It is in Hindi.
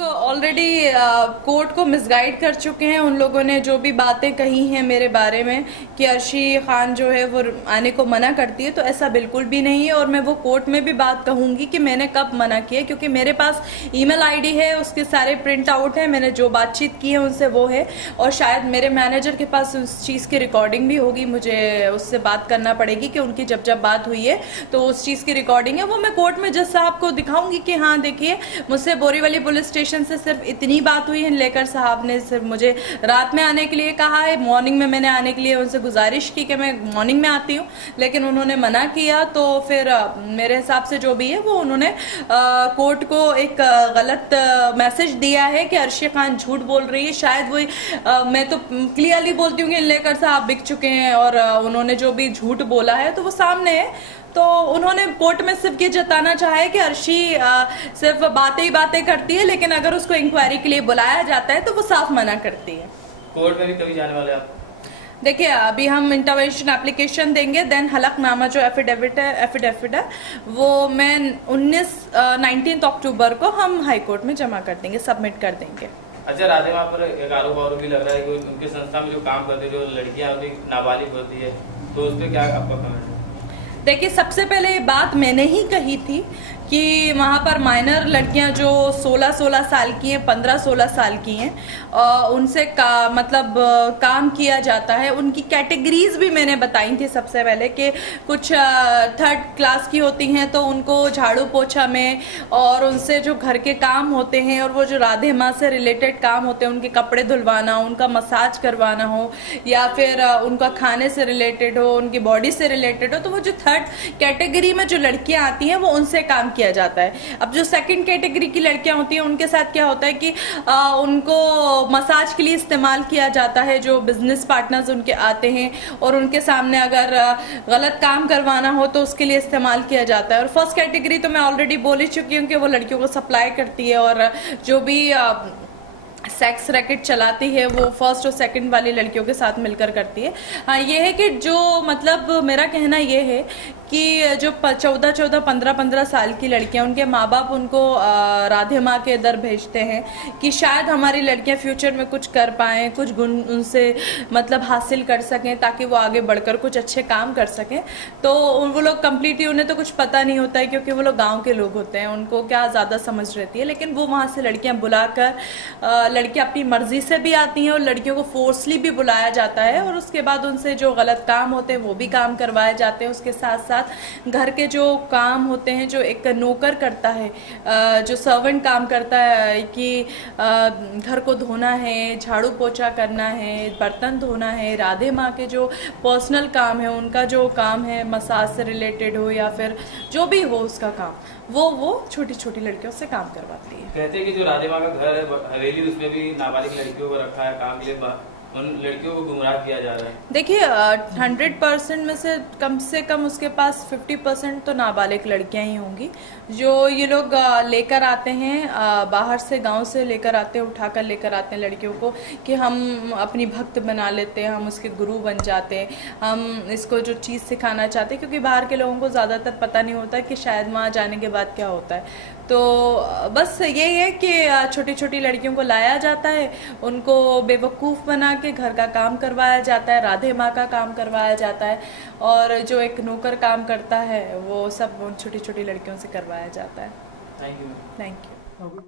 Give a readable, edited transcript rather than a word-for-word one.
ऑलरेडी कोर्ट को मिसगाइड कर चुके हैं। उन लोगों ने जो भी बातें कही हैं मेरे बारे में कि अर्शी खान जो है वो आने को मना करती है, तो ऐसा बिल्कुल भी नहीं है। और मैं वो कोर्ट में भी बात कहूंगी कि मैंने कब मना किया, क्योंकि मेरे पास ईमेल आईडी है, उसके सारे प्रिंट आउट है, मैंने जो बातचीत की है उनसे वो है। और शायद मेरे मैनेजर के पास उस चीज़ की रिकॉर्डिंग भी होगी, मुझे उससे बात करना पड़ेगी कि उनकी जब जब बात हुई है तो उस चीज़ की रिकॉर्डिंग है, वो मैं कोर्ट में जज साहब को दिखाऊंगी कि हाँ देखिए मुझसे बोरीवली पुलिस स्टेशन से सिर्फ इतनी बात हुई है। लेकर साहब ने सिर्फ मुझे रात में आने के लिए कहा है, मॉर्निंग में मैंने आने के लिए उनसे गुजारिश की कि मैं मॉर्निंग में आती हूँ, लेकिन उन्होंने मना किया। तो फिर मेरे हिसाब से जो भी है वो उन्होंने कोर्ट को एक गलत मैसेज दिया है कि अर्शी खान झूठ बोल रही है। शायद वो मैं तो क्लियरली बोलती हूँ कि लेकर साहब बिक चुके हैं और उन्होंने जो भी झूठ बोला है तो वो सामने है। तो उन्होंने कोर्ट में सिर्फ ये जताना चाहा है कि अर्शी सिर्फ बातें ही बातें करती है, लेकिन अगर उसको इंक्वायरी के लिए बुलाया जाता है तो वो साफ मना करती है। कोर्ट में भी कभी जाने वाले आप? देखिए अभी हम इंटरवेंशन एप्लीकेशन देंगे, देन हलफनामा जो एफिडेविट है वो मैं 19 अक्टूबर को हम हाई कोर्ट में जमा कर देंगे, सबमिट कर देंगे। अच्छा, राधे वहाँ पर एक आरोप भी लग रहा है कि उनके संस्था में जो काम करते जो लड़कियां होती नाबालिग होती है, तो उस पर क्या आपका कमेंट है? देखिए सबसे पहले ये बात मैंने ही कही थी कि वहाँ पर माइनर लड़कियां जो 16-16 साल की हैं, 15-16 साल की हैं, उनसे मतलब काम किया जाता है। उनकी कैटेगरीज भी मैंने बताई थी सबसे पहले कि कुछ 3rd क्लास की होती हैं तो उनको झाड़ू पोछा में, और उनसे जो घर के काम होते हैं और वो जो राधे माँ से रिलेटेड काम होते हैं, उनके कपड़े धुलवाना, उनका मसाज करवाना हो या फिर उनका खाने से रिलेटेड हो, उनकी बॉडी से रिलेटेड हो, तो वो जो 3rd कैटेगरी में जो लड़कियां आती हैं वो उनसे काम किया जाता है। अब जो 2nd कैटेगरी की लड़कियां होती हैं उनके साथ क्या होता है कि उनको मसाज के लिए इस्तेमाल किया जाता है। जो बिजनेस पार्टनर्स उनके आते हैं और उनके सामने अगर गलत काम करवाना हो तो उसके लिए इस्तेमाल किया जाता है। और 1st कैटेगरी तो मैं ऑलरेडी बोल ही चुकी हूँ कि वो लड़कियों को सप्लाई करती है और जो भी सेक्स रैकेट चलाती है वो 1st और 2nd वाली लड़कियों के साथ मिलकर करती है। हाँ ये है कि जो मतलब मेरा कहना ये है कि जो 14-14, 15-15 साल की लड़कियां, उनके माँ बाप उनको राधे माँ के दर भेजते हैं कि शायद हमारी लड़कियां फ्यूचर में कुछ कर पाएं, कुछ गुण उनसे मतलब हासिल कर सकें ताकि वो आगे बढ़कर कुछ अच्छे काम कर सकें। तो वो लोग कम्प्लीटली, उन्हें तो कुछ पता नहीं होता है क्योंकि वो लोग गाँव के लोग होते हैं, उनको क्या ज़्यादा समझ रहती है। लेकिन वो वहाँ से लड़कियाँ बुलाकर, लड़कियां अपनी मर्जी से भी आती हैं और लड़कियों को फोर्सली भी बुलाया जाता है और उसके बाद उनसे जो गलत काम होते हैं वो भी काम करवाए जाते हैं। उसके साथ साथ घर के जो काम होते हैं, जो एक नौकर करता है, जो सर्वेंट काम करता है कि घर को धोना है, झाड़ू पोछा करना है, बर्तन धोना है, राधे माँ के जो पर्सनल काम है, उनका जो काम है मसाज से रिलेटेड हो या फिर जो भी हो उसका काम, वो छोटी छोटी लड़कियों से काम करवाती है। कहते हैं कि जो राधे माँ का घर है हवेली, उसमें भी नाबालिग लड़कियों को रखा है काम के लिए, उन लड़कियों को गुमराह किया जा रहा है। देखिए 100% में से कम उसके पास 50% तो नाबालिग लड़कियां ही होंगी जो ये लोग लेकर आते हैं, बाहर से गांव से लेकर आते हैं, उठाकर लेकर आते हैं लड़कियों को कि हम अपनी भक्त बना लेते हैं, हम उसके गुरु बन जाते हैं, हम इसको जो चीज़ सिखाना चाहते हैं, क्योंकि बाहर के लोगों को ज़्यादातर पता नहीं होता कि शायद वहाँ जाने के बाद क्या होता है। तो बस यही है कि छोटी छोटी लड़कियों को लाया जाता है, उनको बेवकूफ़ बना के घर का काम करवाया जाता है, राधे माँ का काम करवाया जाता है, और जो एक नौकर काम करता है वो सब छोटी छोटी लड़कियों से करवाया जाता है। Thank you. Thank you.